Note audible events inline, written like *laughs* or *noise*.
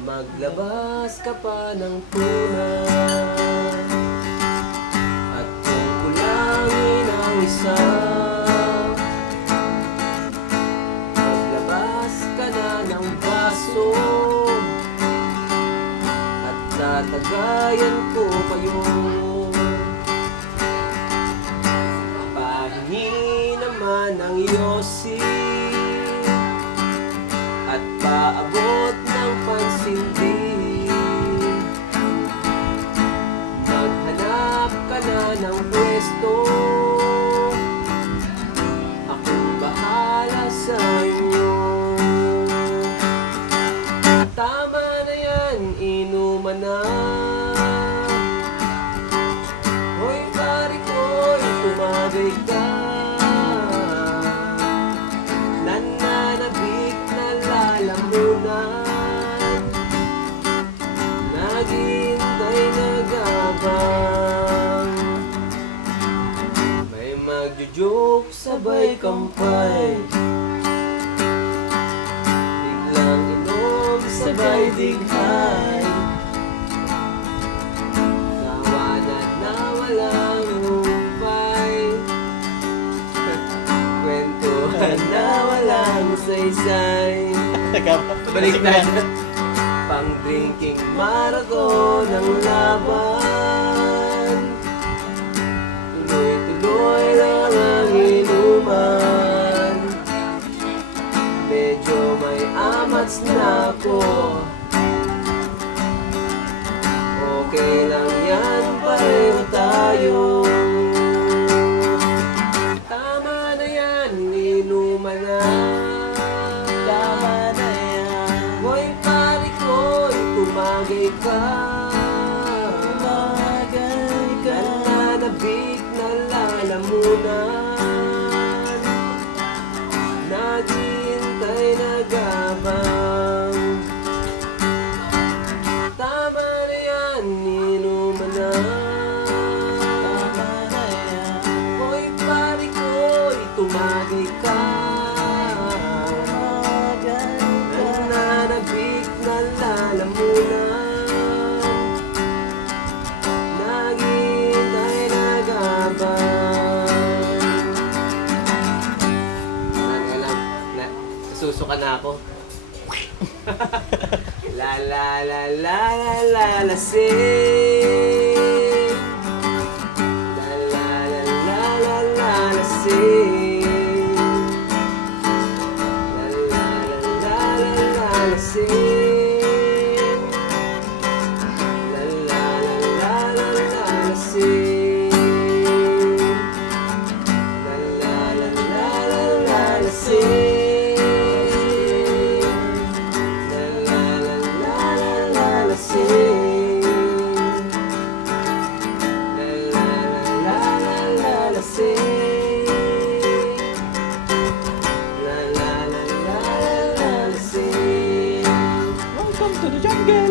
Maglabas ka pa ng tunay At kung kulangin ang isa. Maglabas ka na ng baso. At tatagayan ko kayo. Pahingi naman ng yosi na yan, inuman na. Hoy pare ko'y tumagay ka. Nananabik na lalamunan. Naghihintay nagabang. May magjujuk sabay kampay walang saysay. *laughs* Balik tayo Pang drinking marathon ng laban amats na ako. Okay lang yan, pareho tayo. Tama na yan, inuman na. Tama na yan. Hoy pare ko, tumagay ka. Tumagay ka. Nananabik na lalamunan na ako. la la la la la la la sing. La la la la la la la sing. La la la la la la la sing. jungle.